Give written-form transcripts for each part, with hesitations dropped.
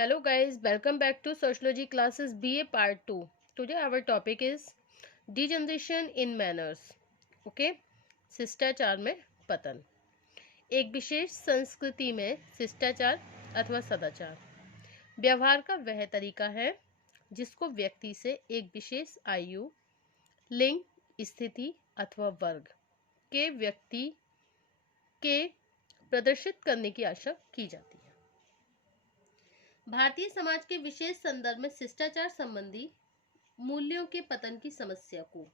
Hello guys, welcome back to Sociology classes BA part 2. Today our topic is degeneration in manners. Okay? शिष्टाचार में पतन। एक विशेष संस्कृति में शिष्टाचार अथवा सदाचार व्यवहार का वह तरीका है जिसको व्यक्ति से एक विशेष आयु, लिंग, स्थिति अथवा वर्ग के व्यक्ति के प्रदर्शित करने की आशा की जाती है। भारतीय समाज के विशेष संदर्भ में शिष्टाचार संबंधी मूल्यों के पतन की समस्या को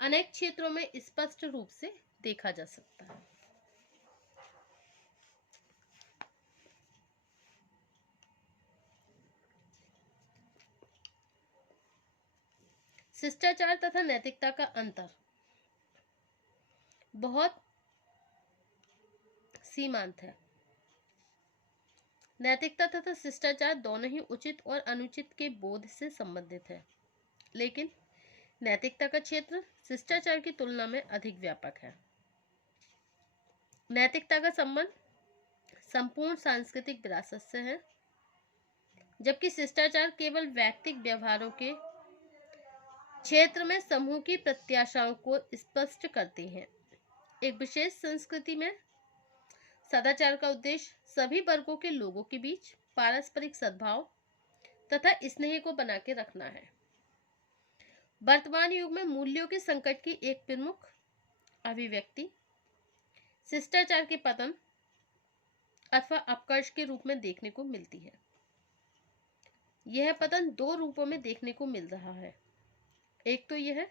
अनेक क्षेत्रों में स्पष्ट रूप से देखा जा सकता है। शिष्टाचार तथा नैतिकता का अंतर बहुत सीमांत है। नैतिकता तथा शिष्टाचार दोनों ही उचित और अनुचित के बोध से संबंधित है, लेकिन नैतिकता का क्षेत्र शिष्टाचार की तुलना में अधिक व्यापक है। नैतिकता का संबंध संपूर्ण सांस्कृतिक विरासत से है, जबकि शिष्टाचार केवल व्यक्तिगत व्यवहारों के क्षेत्र में समूह की प्रत्याशाओं को स्पष्ट करते हैं। एक विशेष संस्कृति में सदाचार का उद्देश्य सभी वर्गों के लोगों के बीच पारस्परिक सद्भाव तथा स्नेह को बना के रखना है। वर्तमान युग में मूल्यों के संकट की एक प्रमुख अभिव्यक्ति शिष्टाचार के पतन अथवा अपकर्ष के रूप में देखने को मिलती है। यह पतन दो रूपों में देखने को मिल रहा है। एक तो यह है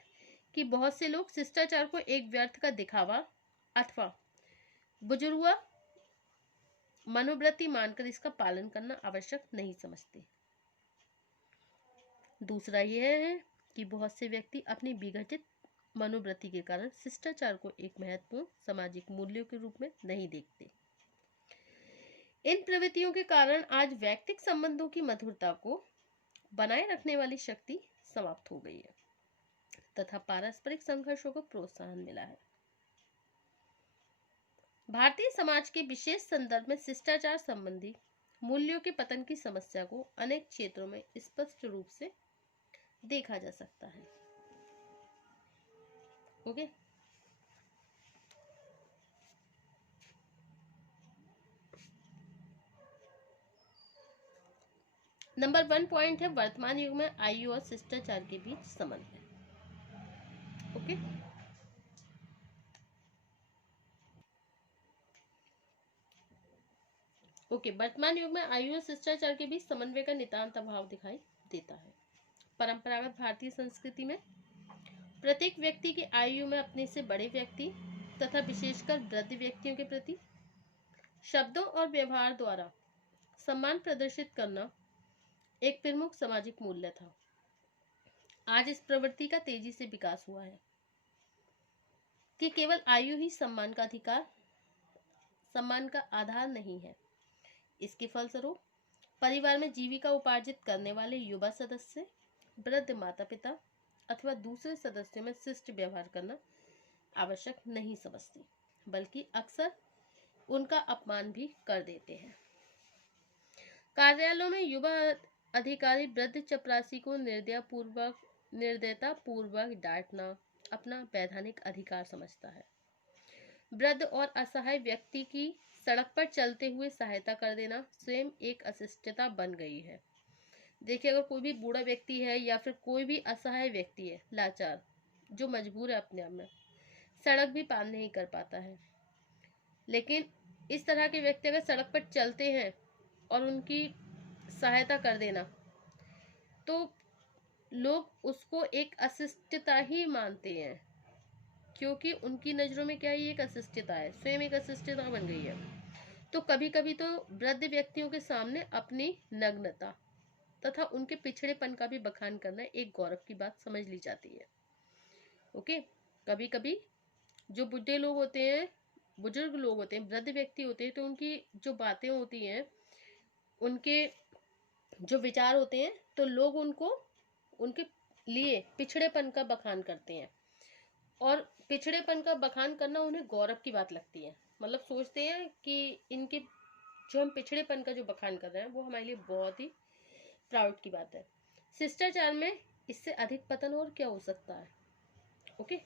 कि बहुत से लोग शिष्टाचार को एक व्यर्थ का दिखावा अथवा बुजुर्गा मनोवृत्ति मानकर इसका पालन करना आवश्यक नहीं समझते। दूसरा यह है कि बहुत से व्यक्ति अपनी विघटित मनोवृत्ति के कारण शिष्टाचार को एक महत्वपूर्ण सामाजिक मूल्यों के रूप में नहीं देखते। इन प्रवृत्तियों के कारण आज व्यक्तिगत संबंधों की मधुरता को बनाए रखने वाली शक्ति समाप्त हो गई है तथा पारस्परिक संघर्षों को प्रोत्साहन मिला है। भारतीय समाज के विशेष संदर्भ में शिष्टाचार संबंधी मूल्यों के पतन की समस्या को अनेक क्षेत्रों में स्पष्ट रूप से देखा जा सकता है। ओके, नंबर 1 पॉइंट है वर्तमान युग में आयु और शिष्टाचार के बीच संबंध है। ओके, वर्तमान युग में आयु और शिष्टाचार के बीच समन्वय का नितांत अभाव दिखाई देता है। परंपरागत भारतीय संस्कृति में प्रत्येक व्यक्ति की आयु में अपने से बड़े व्यक्ति तथा विशेषकर वृद्ध व्यक्तियों के प्रति शब्दों और व्यवहार द्वारा सम्मान प्रदर्शित करना एक प्रमुख सामाजिक मूल्य था। आज इस प्रवृत्ति का तेजी से विकास हुआ है कि केवल आयु ही सम्मान का आधार नहीं है। इसके फलस्वरूप परिवार में जीविका उपार्जित करने वाले युवा सदस्य वृद्ध माता पिता अथवा दूसरे सदस्यों में शिष्ट व्यवहार करना आवश्यक नहीं समझते, बल्कि अक्सर उनका अपमान भी कर देते हैं। कार्यालयों में युवा अधिकारी वृद्ध चपरासी को निर्दयता पूर्वक डांटना अपना वैधानिक अधिकार समझता है। वृद्ध और असहाय व्यक्ति की सड़क पर चलते हुए सहायता कर देना स्वयं एक अशिष्टता बन गई है। देखिए, अगर कोई भी बूढ़ा व्यक्ति है या फिर कोई भी असहाय व्यक्ति है, लाचार, जो मजबूर है अपने आप में, सड़क भी पार नहीं कर पाता है, लेकिन इस तरह के व्यक्ति अगर सड़क पर चलते हैं और उनकी सहायता कर देना, तो लोग उसको एक अशिष्टता ही मानते हैं, क्योंकि उनकी नजरों में क्या ये एक अशिष्टता है, स्वयं एक अशिष्टता बन गई है। तो कभी कभी तो वृद्ध व्यक्तियों के सामने अपनी नग्नता तथा उनके पिछड़ेपन का भी बखान करना एक गौरव की बात समझ ली जाती है। ओके, कभी कभी जो बुढ़े लोग होते हैं, बुजुर्ग लोग होते हैं, वृद्ध व्यक्ति होते हैं, तो उनकी जो बातें होती हैं, उनके जो विचार होते हैं, तो लोग उनको उनके लिए पिछड़ेपन का बखान करते हैं और पिछड़ेपन का बखान करना उन्हें गौरव की बात लगती है। मतलब सोचते हैं कि इनके जो हम पिछड़ेपन का जो बखान कर रहे हैं वो हमारे लिए बहुत ही प्राउड की बात है। शिष्टाचार में इससे अधिक पतन और क्या हो सकता है। ओके,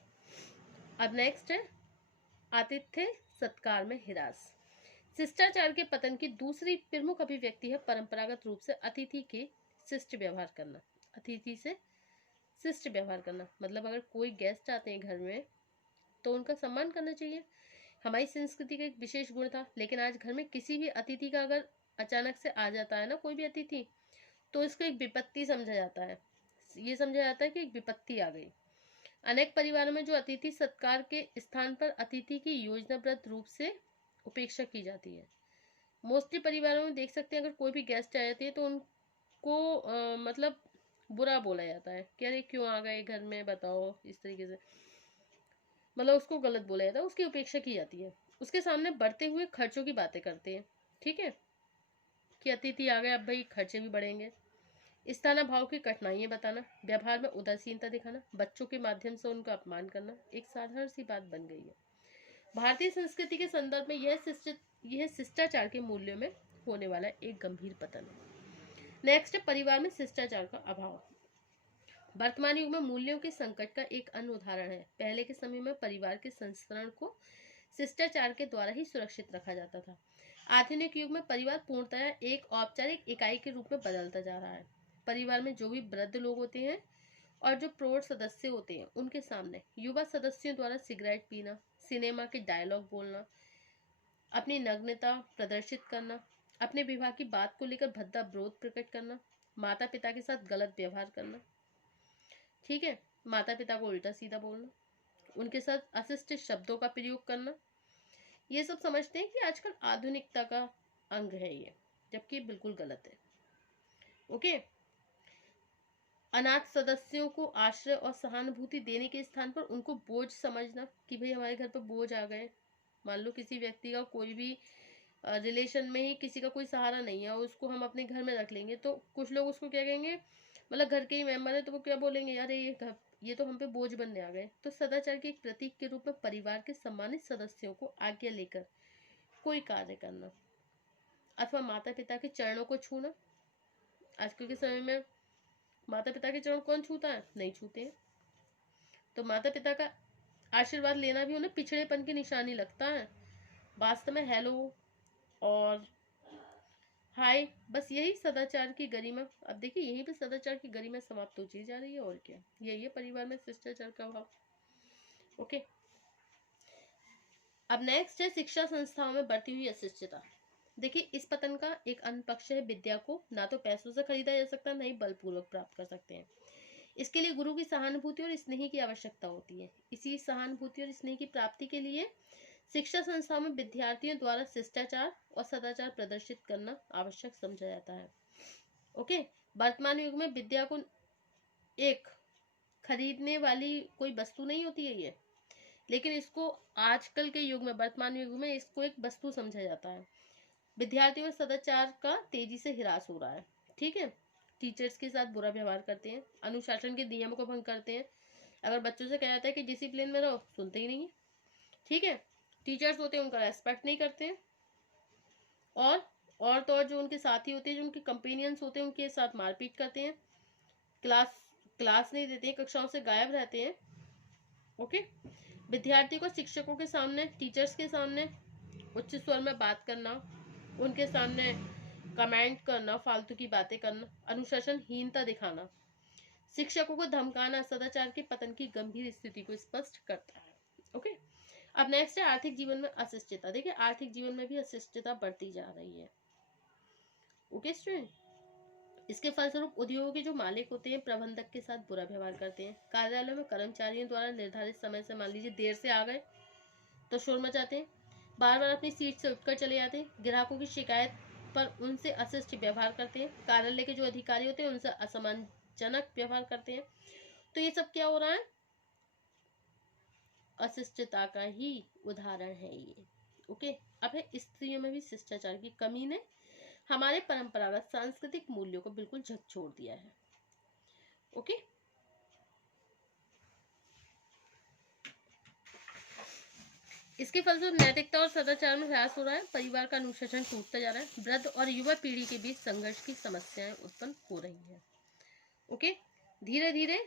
अब नेक्स्ट है आतिथ्य सत्कार में हिरास। शिष्टाचार के पतन की दूसरी प्रमुख अभिव्यक्ति है परंपरागत रूप से अतिथि के शिष्ट व्यवहार करना। अतिथि से शिष्ट व्यवहार करना मतलब अगर कोई गेस्ट आते हैं घर में तो उनका सम्मान करना चाहिए। हमारी संस्कृति का एक विशेष गुण था, लेकिन आज घर में किसी भी अतिथि का अगर अचानक से आ जाता है ना कोई भी अतिथि, तो इसको एक विपत्ति समझा जाता है। ये समझा जाता है कि एक विपत्ति आ गई। अनेक परिवारों में जो अतिथि सत्कार के स्थान पर अतिथि की योजनाबद्ध रूप से उपेक्षा की जाती है। मोस्टली परिवारों में देख सकते हैं अगर कोई भी गेस्ट आ जाती है तो उनको मतलब बुरा बोला जाता है कि अरे क्यों आ गए घर में, बताओ, इस तरीके से मतलब उसको गलत बोला जाता है, उसकी उपेक्षा की जाती है। उसके सामने बढ़ते हुए खर्चों की बातें करते हैं, ठीक है, कि अतिथि आ गए अब भाई खर्चे भी बढ़ेंगे। स्थाना भाव की कठिनाइयां बताना, व्यवहार में उदासीनता दिखाना, बच्चों के माध्यम से उनका अपमान करना एक साधारण सी बात बन गई है। भारतीय संस्कृति के संदर्भ में यह शिष्टाचार के मूल्यों में होने वाला एक गंभीर पतन है। नेक्स्ट है परिवार में शिष्टाचार का अभाव। वर्तमान युग में मूल्यों के संकट का एक अन्य उदाहरण है। पहले के समय में परिवार के संस्करण को शिष्टाचार के द्वारा ही सुरक्षित रखा जाता था। आधुनिक युग में परिवार पूर्णतः एक औपचारिक इकाई के रूप में बदलता जा रहा है। परिवार में जो भी वृद्ध लोग होते हैं और जो प्रौढ़ सदस्य होते हैं उनके सामने युवा सदस्यों द्वारा सिगरेट पीना, सिनेमा के डायलॉग बोलना, अपनी नग्नता प्रदर्शित करना, अपने विवाह की बात को लेकर भद्दा विरोध प्रकट करना, माता पिता के साथ गलत व्यवहार करना, ठीक है, माता पिता को उल्टा सीधा बोलना, उनके साथ अशिष्ट शब्दों का प्रयोग करना, ये सब समझते हैं कि आजकल आधुनिकता का अंग है ये, जबकि बिल्कुल गलत है। ओके, अनाथ सदस्यों को आश्रय और सहानुभूति देने के स्थान पर उनको बोझ समझना कि भाई हमारे घर पर बोझ आ गए। मान लो किसी व्यक्ति का कोई भी रिलेशन में ही किसी का कोई सहारा नहीं है और उसको हम अपने घर में रख लेंगे तो कुछ लोग उसको क्या कहेंगे, मतलब घर के ही मेंबर है तो वो क्या बोलेंगे, यार ये तो हम पे बोझ बनने आ गए। तो सदाचार के एक प्रतीक के रूप में परिवार के सम्मानित सदस्यों को आज्ञा लेकर कोई कार्य करना अथवा माता पिता के चरणों को छूना। आजकल के समय में माता पिता के चरण कौन छूता है, नहीं छूते हैं। तो माता पिता का आशीर्वाद लेना भी उन्हें पिछड़ेपन की निशानी लगता है। वास्तव में हेलो और हाय, बस यही सदाचार की गरिमा। अब देखिए यहीं पे सदाचार की गरिमा समाप्त होती जा रही है और क्या, यही है परिवार में शिष्टाचार का अभाव। ओके, अब नेक्स्ट है शिक्षा संस्थाओं में बढ़ती हुई अशिष्टता। देखिए इस पतन का एक अन्य पक्ष है विद्या को ना तो पैसों से खरीदा जा सकता, नहीं बलपूर्वक प्राप्त कर सकते हैं। इसके लिए गुरु की सहानुभूति और स्नेह की आवश्यकता होती है। इसी सहानुभूति और स्नेह की प्राप्ति के लिए शिक्षा संस्थाओं में विद्यार्थियों द्वारा शिष्टाचार और सदाचार प्रदर्शित करना आवश्यक समझा जाता है। ओके, वर्तमान युग में विद्या को एक खरीदने वाली कोई वस्तु नहीं होती है ये, लेकिन इसको आजकल के युग में वर्तमान युग में इसको एक वस्तु समझा जाता है। विद्यार्थियों में सदाचार का तेजी से ह्रास हो रहा है, ठीक है, टीचर्स के साथ बुरा व्यवहार करते हैं, अनुशासन के नियम को भंग करते हैं। अगर बच्चों से कहा जाता है कि डिसिप्लिन में रहो, सुनते ही नहीं है, ठीक है, टीचर्स होते हैं उनका रेस्पेक्ट नहीं करते हैं, और तो और जो उनके साथी होते हैं, जो उनके कंपेनियंस होते हैं, उनके साथ मारपीट करते हैं, क्लास नहीं देते हैं, कक्षाओं से गायब रहते हैं। ओके, विद्यार्थी को शिक्षकों के सामने, टीचर्स के सामने उच्च स्वर में बात करना, उनके सामने कमेंट करना, फालतू की बातें करना, अनुशासनहीनता दिखाना, शिक्षकों को धमकाना सदाचार के पतन की गंभीर स्थिति को स्पष्ट करता है। ओके, अब नेक्स्ट है आर्थिक जीवन में अशिष्टता। देखिए आर्थिक जीवन में भी अशिष्टता बढ़ती जा रही है। ओके स्टूडेंट, इसके फलस्वरूप उद्योगों के जो मालिक होते हैं प्रबंधक के साथ बुरा व्यवहार करते हैं। कार्यालय में कर्मचारियों द्वारा निर्धारित समय से मान लीजिए देर से आ गए तो शोर मचाते हैं, बार बार अपनी सीट से उठकर चले जाते हैं, ग्राहकों की शिकायत पर उनसे अशिष्ट व्यवहार करते हैं, कार्यालय के जो अधिकारी होते हैं उनसे असम्मानजनक व्यवहार करते हैं। तो ये सब क्या हो रहा है, अशिष्टता का ही उदाहरण है ये। ओके, अब है स्त्रियों में भी शिष्टाचार की कमी ने हमारे परंपरागत सांस्कृतिक मूल्यों को बिल्कुल झकझोर दिया है। ओके, इसके फलस्वरूप नैतिकता और सदाचार में ह्रास हो रहा है, परिवार का अनुशासन टूटता जा रहा है, वृद्ध और युवा पीढ़ी के बीच संघर्ष की समस्याएं उत्पन्न हो रही है। ओके, धीरे धीरे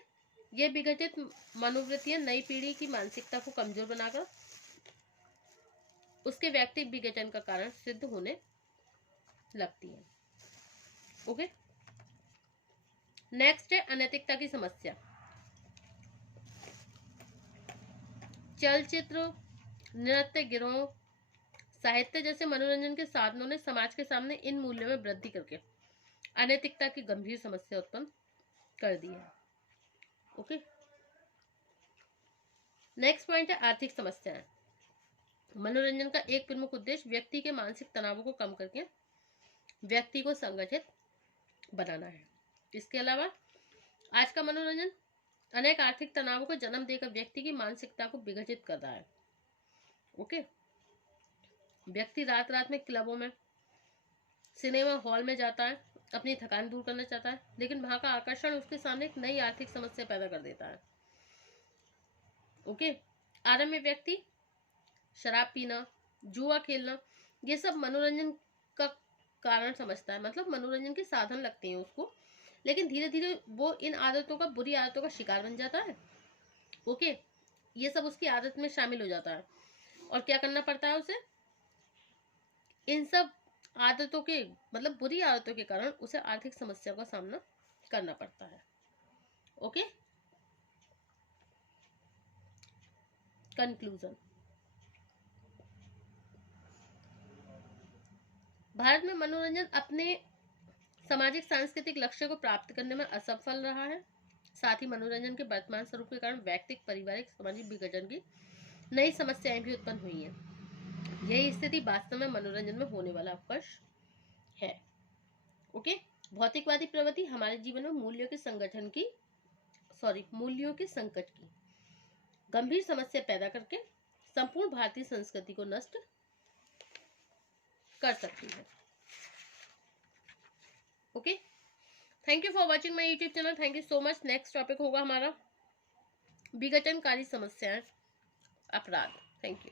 ये विघटित मनोवृत्तियां नई पीढ़ी की मानसिकता को कमजोर बनाकर उसके व्यक्तिगत विघटन का कारण सिद्ध होने लगती है। ओके, नेक्स्ट है अनैतिकता की समस्या। चलचित्र, नृत्य गिरोह, साहित्य जैसे मनोरंजन के साधनों ने समाज के सामने इन मूल्यों में वृद्धि करके अनैतिकता की गंभीर समस्या उत्पन्न कर दी है। ओके, नेक्स्ट पॉइंट है आर्थिक समस्याएं। मनोरंजन का एक प्रमुख उद्देश्य व्यक्ति के मानसिक तनावों को कम करके व्यक्ति को संगठित बनाना है। इसके अलावा आज का मनोरंजन अनेक आर्थिक तनावों को जन्म देकर व्यक्ति की मानसिकता को विघटित कर रहा है। ओके, व्यक्ति रात रात में क्लबों में, सिनेमा हॉल में जाता है, अपनी थकान दूर करना चाहता है, लेकिन वहां का आकर्षण उसके सामने एक नई आर्थिक समस्या पैदा कर देता है। ओके, आरंभ में व्यक्ति शराब पीना, जुआ खेलना, ये सब मनोरंजन का कारण समझता है, मतलब मनोरंजन के साधन लगते हैं उसको, लेकिन धीरे धीरे वो इन आदतों का, बुरी आदतों का शिकार बन जाता है। ओके, ये सब उसकी आदत में शामिल हो जाता है और क्या करना पड़ता है उसे, इन सब आदतों के, मतलब बुरी आदतों के कारण उसे आर्थिक समस्या का सामना करना पड़ता है। Okay, conclusion. भारत में मनोरंजन अपने सामाजिक सांस्कृतिक लक्ष्य को प्राप्त करने में असफल रहा है। साथ ही मनोरंजन के वर्तमान स्वरूप के कारण व्यक्तिगत, पारिवारिक, सामाजिक विघटन की नई समस्याएं भी उत्पन्न हुई हैं। यही स्थिति वास्तव में मनोरंजन में होने वाला अपकर्ष है। ओके, भौतिकवादी प्रवृत्ति हमारे जीवन में मूल्यों के संकट की गंभीर समस्या पैदा करके संपूर्ण भारतीय संस्कृति को नष्ट कर सकती है। Okay, thank you for watching my YouTube channel. Thank you so much. Next topic होगा हमारा विघटनकारी समस्याएं, अपराध। Thank you.